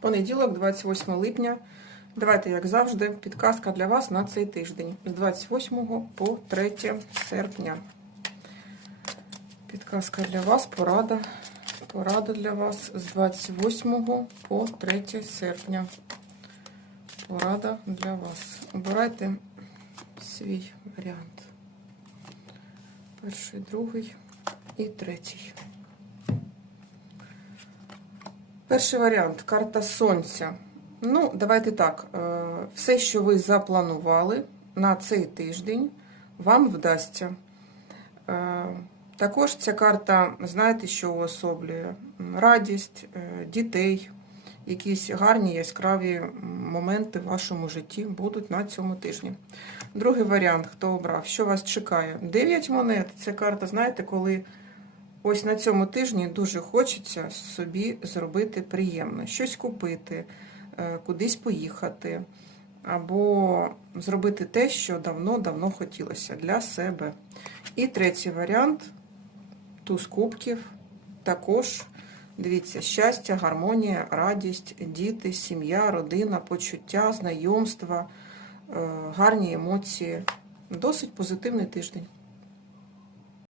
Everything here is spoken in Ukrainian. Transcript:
Понеділок, 28 липня. Давайте, як завжди, підказка для вас на цей тиждень з 28 по 3 серпня. Підказка для вас, порада. Порада для вас з 28 по 3 серпня. Порада для вас. Обирайте свій варіант. Перший, другий і третій. Перший варіант карта Сонця. Ну, давайте так. е, Все, що ви запланували на цей тиждень, вам вдасться. Е, Також ця карта, знаєте, що уособлює? Радість, е, дітей, якісь гарні яскраві моменти в вашому житті будуть на цьому тижні. Другий варіант, хто обрав, що вас чекає? Дев'ять монет. Це карта, знаєте, коли ось на цьому тижні дуже хочеться собі зробити приємно, щось купити, е, кудись поїхати, або зробити те, що давно-давно хотілося для себе. І третій варіант туз кубків. Також дивіться, щастя, гармонія, радість, діти, сім'я, родина, почуття, знайомства, е, гарні емоції. Досить позитивний тиждень.